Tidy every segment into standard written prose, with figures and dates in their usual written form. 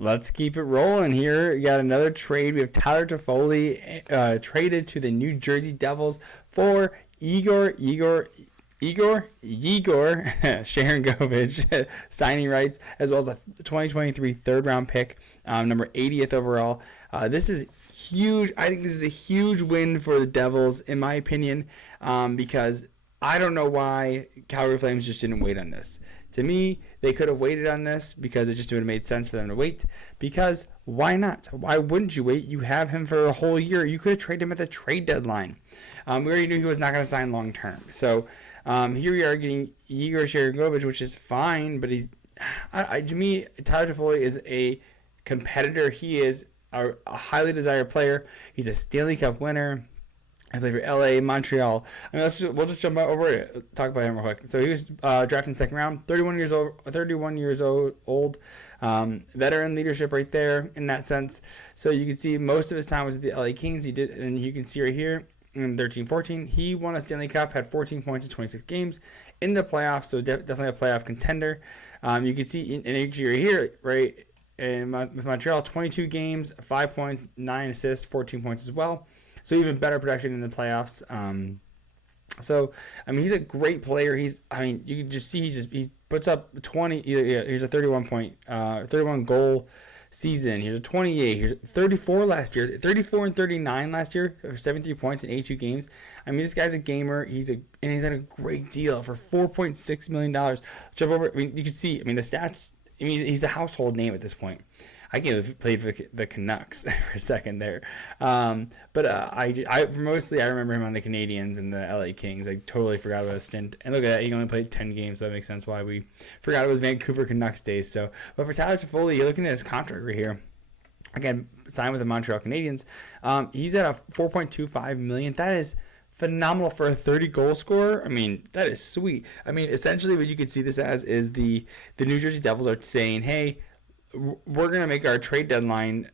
Let's keep it rolling here. You got another trade. We have Tyler Toffoli traded to the New Jersey Devils for Igor Sharangovich signing rights, as well as a 2023 third round pick, number 80th overall. This is huge. I think this is a huge win for the Devils, in my opinion, because I don't know why Calgary Flames just didn't wait on this. To me, they could have waited on this because it just would have made sense for them to wait. Because why not? Why wouldn't you wait? You have him for the whole year. You could have traded him at the trade deadline. We already knew he was not going to sign long term. So here we are getting Igor Sharangovich, which is fine, but to me, Tyler Toffoli is a competitor. He is a highly desired player. He's a Stanley Cup winner. I played for LA, Montreal. I mean, we'll just jump over it. Talk about him real quick. So he was drafted in the second round, 31 years old. Veteran leadership right there in that sense. So you can see most of his time was at the LA Kings. He did, and you can see right here in 13-14, he won a Stanley Cup, had 14 points in 26 games in the playoffs. So definitely a playoff contender. You can see in right here, right, with Montreal, 22 games, 5 points, 9 assists, 14 points as well. So even better production in the playoffs. So I mean, he's a great player. You can just see he puts up 20. Here's a 31 goal season. Here's a 28. Here's a 34 last year. 34 and 39 last year for 73 points in 82 games. I mean, this guy's a gamer. He's had a great deal for $4.6 million. Jump over. I mean, you can see. I mean, the stats. I mean, he's a household name at this point. I can't have played for the Canucks for a second there. But I remember him on the Canadiens and the LA Kings. I totally forgot about his stint. And look at that, he only played 10 games, so that makes sense why we forgot it was Vancouver Canucks days. So, but for Tyler Toffoli, you're looking at his contract right here. Again, signed with the Montreal Canadiens. He's at a $4.25 million. That is phenomenal for a 30-goal scorer. I mean, that is sweet. I mean, essentially what you could see this as is the New Jersey Devils are saying, hey, we're going to make our trade deadline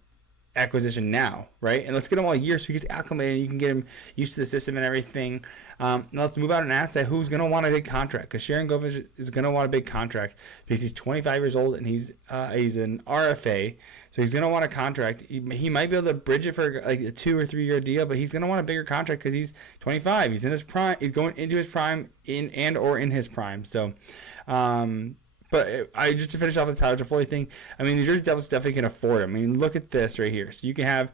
acquisition now, right? And let's get him all a year so he gets acclimated. You can get him used to the system and everything. Now let's move out an asset who's going to want a big contract, because Sharangovich is going to want a big contract because he's 25 years old and he's an RFA. So he's going to want a contract. He might be able to bridge it for like a 2 or 3 year deal, but he's going to want a bigger contract because he's 25. He's in his prime. He's going into his prime in his prime. So, but just to finish off the Tyler Toffoli thing, I mean, New Jersey Devils definitely can afford him. I mean, look at this right here. So you can have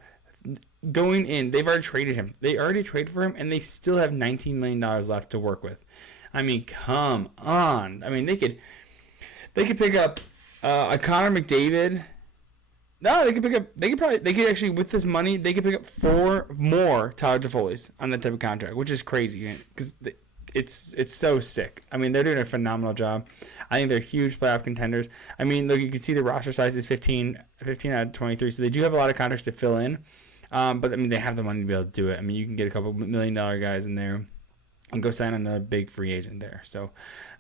going in. They've already traded him. They already traded for him, and they still have $19 million left to work with. I mean, come on. I mean, they could pick up a Connor McDavid. No, they could actually, with this money, they could pick up 4 more Tyler Toffolis on that type of contract, which is crazy because it's so sick. I mean, they're doing a phenomenal job. I think they're huge playoff contenders. I mean, look, you can see the roster size is 15 out of 23, so they do have a lot of contracts to fill in. But I mean, they have the money to be able to do it. I mean, you can get a couple $1 million guys in there and go sign on a big free agent there. So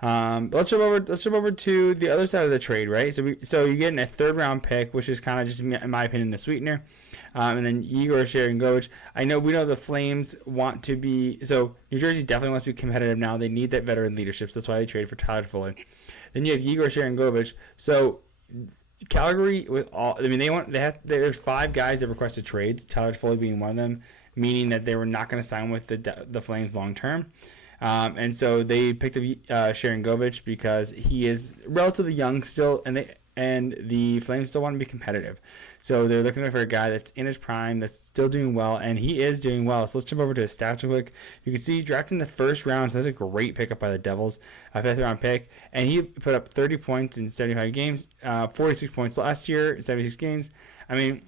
let's jump over to the other side of the trade, right? So you're getting a 3rd round pick, which is kind of just, in my opinion, a sweetener. And then Igor Sharangovich. We know the Flames want to be, so New Jersey definitely wants to be competitive now. They need that veteran leadership. So that's why they traded for Tyler Toffoli. Then you have Igor Sharangovich. So Calgary, there's 5 guys that requested trades, Tyler Toffoli being one of them, meaning that they were not going to sign with the Flames long term. And so they picked up Sharangovich because he is relatively young still, and the Flames still want to be competitive. So they're looking for a guy that's in his prime, that's still doing well, and he is doing well. So let's jump over to his stats real quick. You can see drafted in the 1st round, so that's a great pickup by the Devils, a 5th round pick, and he put up 30 points in 75 games, 46 points last year in 76 games. I mean,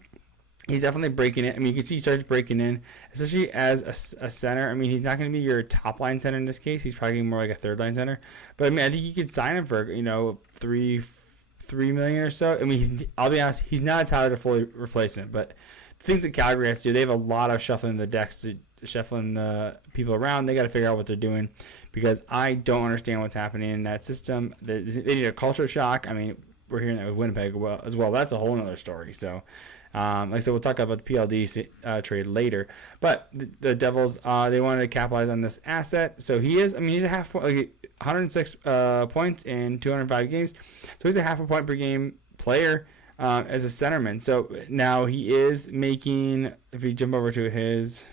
he's definitely breaking it. I mean, you can see he starts breaking in, especially as a center. I mean, he's not going to be your top line center in this case. He's probably more like a 3rd line center. But I mean, I think you could sign him for $3 million or so. I mean, I'll be honest, he's not a Tyler Toffoli replacement. But the things that Calgary has to do, they have a lot of shuffling the decks, shuffling the people around. They got to figure out what they're doing because I don't understand what's happening in that system. They need a culture shock. I mean, we're hearing that with Winnipeg as well. That's a whole other story. So. Like I said, we'll talk about the PLD trade later. But the Devils, they wanted to capitalize on this asset. So he's a half point, 106 points in 205 games. So he's a half a point per game player. as a centerman. So now he is making, if you jump over to his,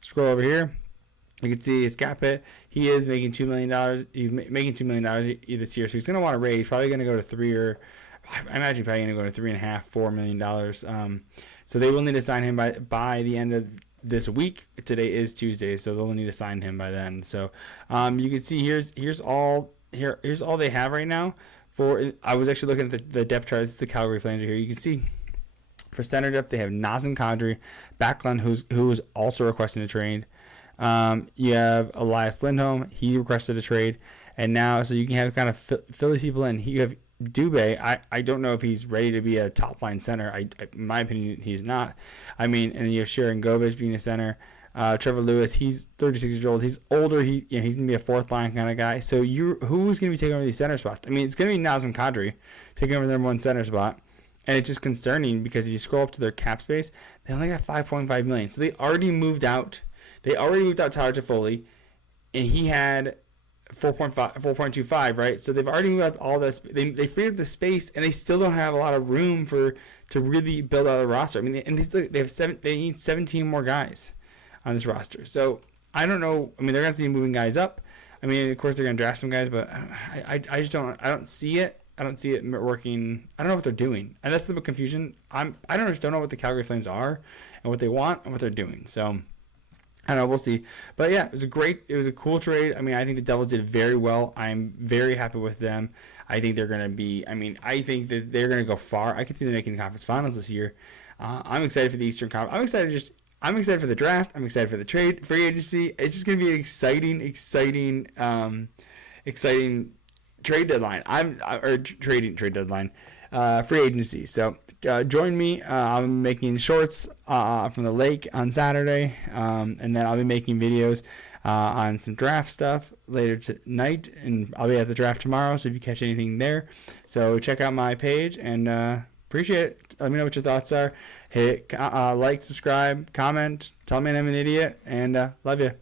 scroll over here, you can see his cap hit. He is making $2 million. He's making $2 million this year. So he's going to want to raise. Probably going to go to three, or I imagine probably going to go to $3.5, $4 million. So they will need to sign him by the end of this week. Today is Tuesday, so they'll need to sign him by then. So you can see here's all they have right now. I was actually looking at the depth chart. This is the Calgary Flames here. You can see for center depth they have Nazem Kadri, Backlund, who is also requesting a trade. You have Elias Lindholm. He requested a trade, and now so you can have kind of fill these people in. You have Dubé. I don't know if he's ready to be a top line center. In my opinion, he's not. I mean, and you have Sharon Govich being a center. Trevor Lewis, he's 36 years old. He's older. He's gonna be a fourth line kind of guy. So who's gonna be taking over these center spots? I mean, it's gonna be Nazem Kadri taking over the number one center spot, and it's just concerning because if you scroll up to their cap space, they only got $5.5 million. So they already moved out. Tyler Toffoli, and he had 4.25, right? So they've already moved out all this. They freed up the space, and they still don't have a lot of room to really build out a roster. I mean, they need 17 more guys on this roster. So I don't know. I mean, they're going to be moving guys up. I mean, of course, they're going to draft some guys, but I just don't see it. I don't see it working. I don't know what they're doing, and that's the confusion. I don't know what the Calgary Flames are and what they want and what they're doing. So I don't know. We'll see. But yeah, it was a cool trade. I mean, I think the Devils did very well. I'm very happy with them. I think they're going to be. I think that they're going to go far. I could see them making the conference finals this year. I'm excited for the Eastern Conference. I'm excited for the draft. I'm excited for the free agency. It's just going to be an exciting trade deadline. Trade deadline, free agency. So join me. I'm making shorts from the lake on Saturday, and then I'll be making videos on some draft stuff later tonight, and I'll be at the draft tomorrow. So if you catch anything there, so check out my page and appreciate it. Let me know what your thoughts are. Hit like, subscribe, comment, tell me I'm an idiot, and love you.